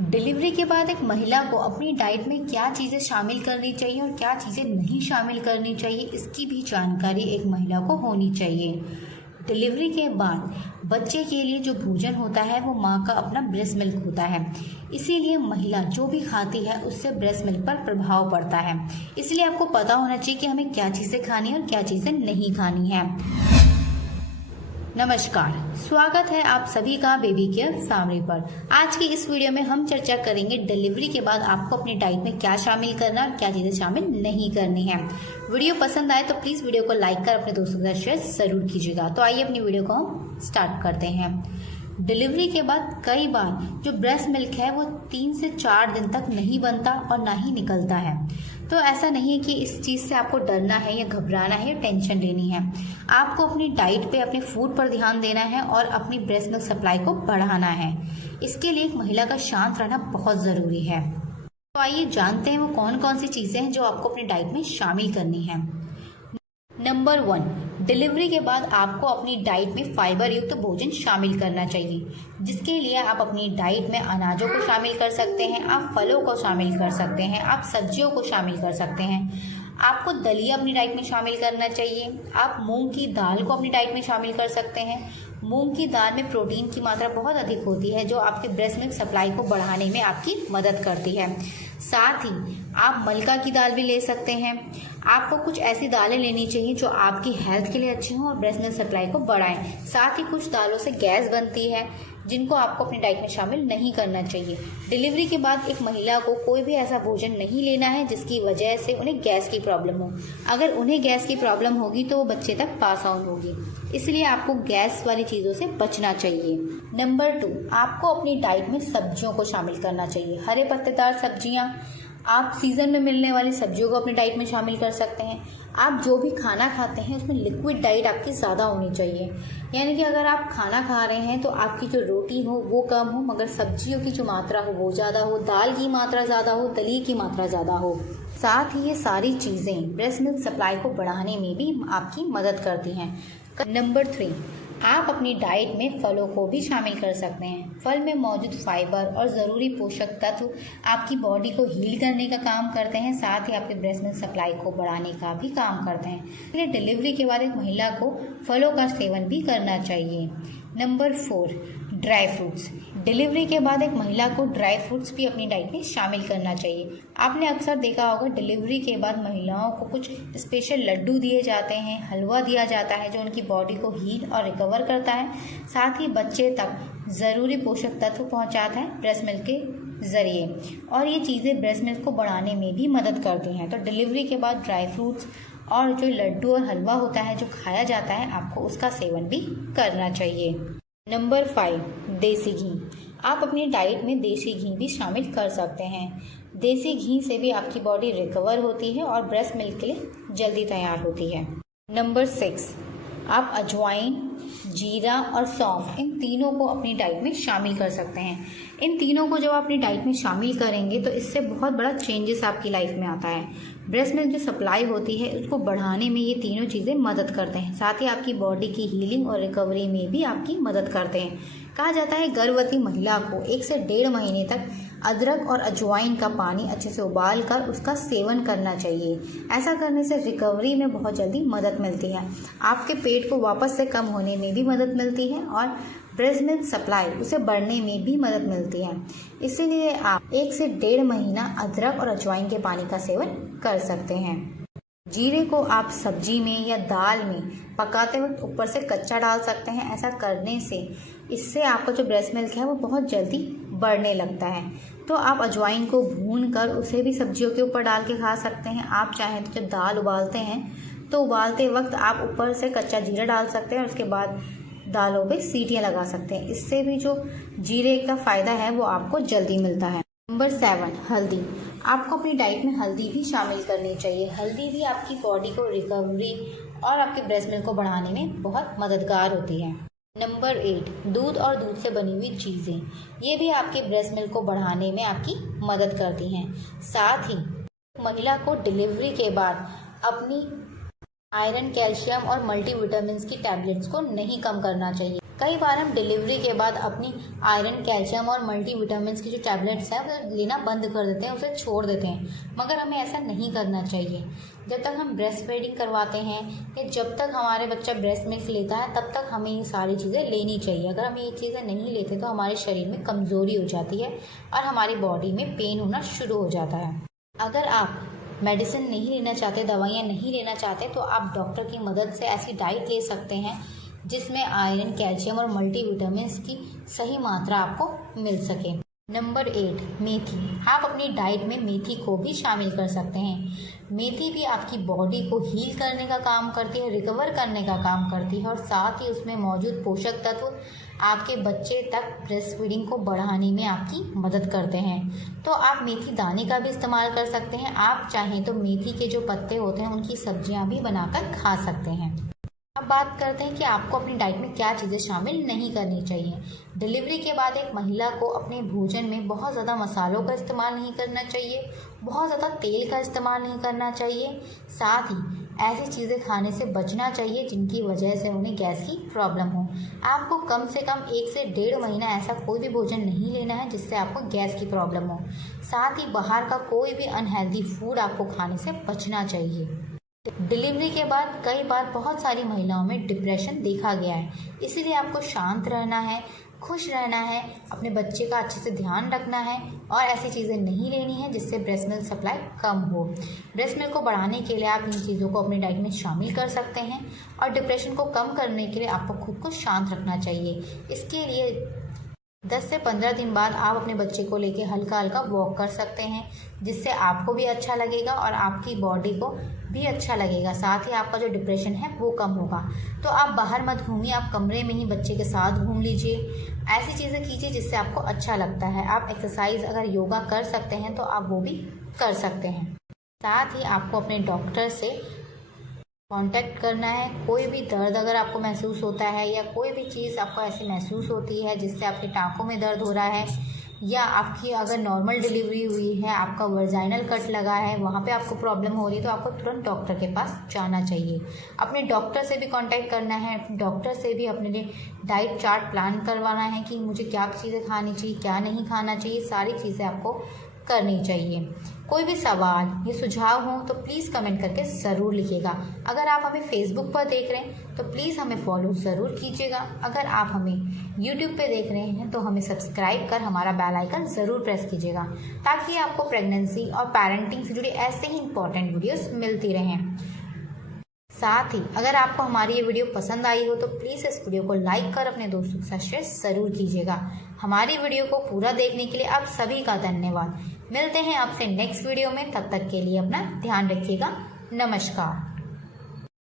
Delivery के बाद एक महिला को अपनी डाइट में क्या चीज़ें शामिल करनी चाहिए और क्या चीज़ें नहीं शामिल करनी चाहिए, इसकी भी जानकारी एक महिला को होनी चाहिए। डिलीवरी के बाद बच्चे के लिए जो भोजन होता है वो माँ का अपना ब्रेस्ट मिल्क होता है। इसीलिए महिला जो भी खाती है उससे ब्रेस्ट मिल्क पर प्रभाव पड़ता है। इसलिए आपको पता होना चाहिए कि हमें क्या चीज़ें खानी है और क्या चीज़ें नहीं खानी है। नमस्कार, स्वागत है आप सभी का बेबी केयर फैमिली पर। आज की इस वीडियो में हम चर्चा करेंगे डिलीवरी के बाद आपको अपनी डाइट में क्या शामिल करना और क्या चीज़ें शामिल नहीं करनी है। वीडियो पसंद आए तो प्लीज़ वीडियो को लाइक कर अपने दोस्तों के साथ शेयर ज़रूर कीजिएगा। तो आइए अपनी वीडियो को हम स्टार्ट करते हैं। डिलीवरी के बाद कई बार जो ब्रेस्ट मिल्क है वो 3 से 4 दिन तक नहीं बनता और ना ही निकलता है। तो ऐसा नहीं है कि इस चीज़ से आपको डरना है या घबराना है या टेंशन लेनी है। आपको अपनी डाइट पे, अपने फूड पर ध्यान देना है और अपनी ब्रेस्ट मिल्क सप्लाई को बढ़ाना है। इसके लिए एक महिला का शांत रहना बहुत ज़रूरी है। तो आइए जानते हैं वो कौन कौन सी चीज़ें हैं जो आपको अपनी डाइट में शामिल करनी है। नंबर 1, डिलीवरी के बाद आपको अपनी डाइट में फाइबर युक्त भोजन शामिल करना चाहिए, जिसके लिए आप अपनी डाइट में अनाजों को शामिल कर सकते हैं, आप फलों को शामिल कर सकते हैं, आप सब्जियों को शामिल कर सकते हैं। आपको दलिया अपनी डाइट में शामिल करना चाहिए। आप मूंग की दाल को अपनी डाइट में शामिल कर सकते हैं। मूंग की दाल में प्रोटीन की मात्रा बहुत अधिक होती है जो आपके ब्रेस्ट मिल्क सप्लाई को बढ़ाने में आपकी मदद करती है। साथ ही आप मलका की दाल भी ले सकते हैं। आपको कुछ ऐसी दालें लेनी चाहिए जो आपकी हेल्थ के लिए अच्छी हों और ब्रेस्ट मिल्क सप्लाई को बढ़ाएं। साथ ही कुछ दालों से गैस बनती है जिनको आपको अपनी डाइट में शामिल नहीं करना चाहिए। डिलीवरी के बाद एक महिला को कोई भी ऐसा भोजन नहीं लेना है जिसकी वजह से उन्हें गैस की प्रॉब्लम हो। अगर उन्हें गैस की प्रॉब्लम होगी तो वो बच्चे तक पास ऑन होगी, इसलिए आपको गैस वाली चीज़ों से बचना चाहिए। नंबर 2, आपको अपनी डाइट में सब्जियों को शामिल करना चाहिए। हरे पत्तेदार सब्जियाँ, आप सीज़न में मिलने वाली सब्जियों को अपनी डाइट में शामिल कर सकते हैं। आप जो भी खाना खाते हैं उसमें लिक्विड डाइट आपकी ज़्यादा होनी चाहिए, यानी कि अगर आप खाना खा रहे हैं तो आपकी जो रोटी हो वो कम हो मगर सब्जियों की जो मात्रा हो वो ज़्यादा हो, दाल की मात्रा ज़्यादा हो, दलिए की मात्रा ज़्यादा हो। साथ ही ये सारी चीज़ें ब्रेस्ट मिल्क सप्लाई को बढ़ाने में भी आपकी मदद करती हैं। नंबर 3, आप अपनी डाइट में फलों को भी शामिल कर सकते हैं। फल में मौजूद फाइबर और ज़रूरी पोषक तत्व आपकी बॉडी को हील करने का काम करते हैं, साथ ही आपके ब्रेस्ट मिल्क सप्लाई को बढ़ाने का भी काम करते हैं। इसलिए डिलीवरी के बाद एक महिला को फलों का सेवन भी करना चाहिए। Number 4, dry fruits. डिलीवरी के बाद एक महिला को ड्राई फ्रूट्स भी अपनी डाइट में शामिल करना चाहिए। आपने अक्सर देखा होगा डिलीवरी के बाद महिलाओं को कुछ स्पेशल लड्डू दिए जाते हैं, हलवा दिया जाता है जो उनकी बॉडी को हील और रिकवर करता है, साथ ही बच्चे तक ज़रूरी पोषक तत्व पहुंचाता है ब्रेस्ट मिल्क के ज़रिए, और ये चीज़ें ब्रेस्ट मिल्क को बढ़ाने में भी मदद करती हैं। तो डिलीवरी के बाद ड्राई फ्रूट्स और जो लड्डू और हलवा होता है जो खाया जाता है, आपको उसका सेवन भी करना चाहिए। नंबर 5, देसी घी। आप अपनी डाइट में देसी घी भी शामिल कर सकते हैं। देसी घी से भी आपकी बॉडी रिकवर होती है और ब्रेस्ट मिल्क के लिए जल्दी तैयार होती है। नंबर 6, आप अजवाइन, जीरा और सौंफ, इन तीनों को अपनी डाइट में शामिल कर सकते हैं। इन तीनों को जब आप अपनी डाइट में शामिल करेंगे तो इससे बहुत बड़ा चेंजेस आपकी लाइफ में आता है। ब्रेस्ट मिल्क जो सप्लाई होती है उसको बढ़ाने में ये तीनों चीज़ें मदद करते हैं, साथ ही आपकी बॉडी की हीलिंग और रिकवरी में भी आपकी मदद करते हैं। कहा जाता है गर्भवती महिला को 1 से 1.5 महीने तक अदरक और अजवाइन का पानी अच्छे से उबाल कर उसका सेवन करना चाहिए। ऐसा करने से रिकवरी में बहुत जल्दी मदद मिलती है। आपके पेट को वापस से कम होने में भी मदद मिलती है और ब्रेस्ट मिल्क सप्लाई उसे बढ़ने में भी मदद मिलती है। इसीलिए आप 1 से 1.5 महीना अदरक और अजवाइन के पानी का सेवन कर सकते हैं। जीरे को आप सब्जी में या दाल में पकाते वक्त ऊपर से कच्चा डाल सकते हैं। ऐसा करने से इससे आपका जो ब्रेस्ट मिल्क है वो बहुत जल्दी बढ़ने लगता है। तो आप अजवाइन को भून कर उसे भी सब्जियों के ऊपर डाल के खा सकते हैं। आप चाहें तो जब दाल उबालते हैं तो उबालते वक्त आप ऊपर से कच्चा जीरा डाल सकते हैं और उसके बाद दालों पे सीटियाँ लगा सकते हैं। इससे भी जो जीरे का फ़ायदा है वो आपको जल्दी मिलता है। नंबर 7, हल्दी। आपको अपनी डाइट में हल्दी भी शामिल करनी चाहिए। हल्दी भी आपकी बॉडी को रिकवरी और आपके ब्रेस्ट मिल्क को बढ़ाने में बहुत मददगार होती है। नंबर 8, दूध और दूध से बनी हुई चीज़ें। ये भी आपके ब्रेस्ट मिल्क को बढ़ाने में आपकी मदद करती हैं। साथ ही महिला को डिलीवरी के बाद अपनी आयरन, कैल्शियम और मल्टीविटामिन्स की टैबलेट्स को नहीं कम करना चाहिए। कई बार हम डिलीवरी के बाद अपनी आयरन, कैल्शियम और मल्टीविटामिन्स की जो टैबलेट्स हैं वो लेना बंद कर देते हैं, उसे छोड़ देते हैं, मगर हमें ऐसा नहीं करना चाहिए। जब तक हम ब्रेस्ट फीडिंग करवाते हैं या जब तक हमारे बच्चा ब्रेस्ट मिल्क लेता है तब तक हमें ये सारी चीज़ें लेनी चाहिए। अगर हम ये चीज़ें नहीं लेते तो हमारे शरीर में कमज़ोरी हो जाती है और हमारी बॉडी में पेन होना शुरू हो जाता है। अगर आप मेडिसिन नहीं लेना चाहते, दवाइयाँ नहीं लेना चाहते, तो आप डॉक्टर की मदद से ऐसी डाइट ले सकते हैं जिसमें आयरन, कैल्शियम और मल्टीविटामिन्स की सही मात्रा आपको मिल सके। नंबर 8, मेथी। आप अपनी डाइट में मेथी को भी शामिल कर सकते हैं। मेथी भी आपकी बॉडी को हील करने का काम करती है, रिकवर करने का काम करती है और साथ ही उसमें मौजूद पोषक तत्व आपके बच्चे तक ब्रेस्ट फीडिंग को बढ़ाने में आपकी मदद करते हैं। तो आप मेथी दाने का भी इस्तेमाल कर सकते हैं। आप चाहें तो मेथी के जो पत्ते होते हैं उनकी सब्जियां भी बनाकर खा सकते हैं। अब बात करते हैं कि आपको अपनी डाइट में क्या चीज़ें शामिल नहीं करनी चाहिए। डिलीवरी के बाद एक महिला को अपने भोजन में बहुत ज़्यादा मसालों का इस्तेमाल नहीं करना चाहिए, बहुत ज़्यादा तेल का इस्तेमाल नहीं करना चाहिए। साथ ही ऐसी चीज़ें खाने से बचना चाहिए जिनकी वजह से उन्हें गैस की प्रॉब्लम हो। आपको कम से कम 1 से 1.5 महीना ऐसा कोई भी भोजन नहीं लेना है जिससे आपको गैस की प्रॉब्लम हो। साथ ही बाहर का कोई भी अनहेल्दी फूड आपको खाने से बचना चाहिए। डिलीवरी के बाद कई बार बहुत सारी महिलाओं में डिप्रेशन देखा गया है, इसीलिए आपको शांत रहना है, खुश रहना है, अपने बच्चे का अच्छे से ध्यान रखना है और ऐसी चीज़ें नहीं लेनी है जिससे ब्रेस्ट मिल्क सप्लाई कम हो। ब्रेस्ट मिल्क को बढ़ाने के लिए आप इन चीज़ों को अपनी डाइट में शामिल कर सकते हैं और डिप्रेशन को कम करने के लिए आपको खुद को शांत रखना चाहिए। इसके लिए 10 से 15 दिन बाद आप अपने बच्चे को लेके हल्का हल्का वॉक कर सकते हैं, जिससे आपको भी अच्छा लगेगा और आपकी बॉडी को भी अच्छा लगेगा। साथ ही आपका जो डिप्रेशन है वो कम होगा। तो आप बाहर मत घूमिए, आप कमरे में ही बच्चे के साथ घूम लीजिए। ऐसी चीज़ें कीजिए जिससे आपको अच्छा लगता है। आप एक्सरसाइज, अगर योगा कर सकते हैं तो आप वो भी कर सकते हैं। साथ ही आपको अपने डॉक्टर से कांटेक्ट करना है। कोई भी दर्द अगर आपको महसूस होता है या कोई भी चीज़ आपको ऐसी महसूस होती है जिससे आपकी टाँकों में दर्द हो रहा है या आपकी अगर नॉर्मल डिलीवरी हुई है, आपका वर्जाइनल कट लगा है, वहाँ पे आपको प्रॉब्लम हो रही है, तो आपको तुरंत डॉक्टर के पास जाना चाहिए। अपने डॉक्टर से भी कांटेक्ट करना है, डॉक्टर से भी अपने लिए डाइट चार्ट प्लान करवाना है कि मुझे क्या चीज़ें खानी चाहिए, क्या नहीं खाना चाहिए, सारी चीज़ें आपको करनी चाहिए। कोई भी सवाल या सुझाव हो तो प्लीज़ कमेंट करके ज़रूर लिखिएगा। अगर आप हमें फेसबुक पर देख रहे हैं तो प्लीज़ हमें फॉलो ज़रूर कीजिएगा। अगर आप हमें यूट्यूब पे देख रहे हैं तो हमें सब्सक्राइब कर हमारा बेल आइकन ज़रूर प्रेस कीजिएगा, ताकि आपको प्रेगनेंसी और पेरेंटिंग से जुड़ी ऐसे ही इंपॉर्टेंट वीडियोस मिलती रहें। साथ ही अगर आपको हमारी ये वीडियो पसंद आई हो तो प्लीज़ इस वीडियो को लाइक कर अपने दोस्तों के साथ शेयर ज़रूर कीजिएगा। हमारी वीडियो को पूरा देखने के लिए आप सभी का धन्यवाद। मिलते हैं आपसे नेक्स्ट वीडियो में, तब तक के लिए अपना ध्यान रखिएगा। नमस्कार।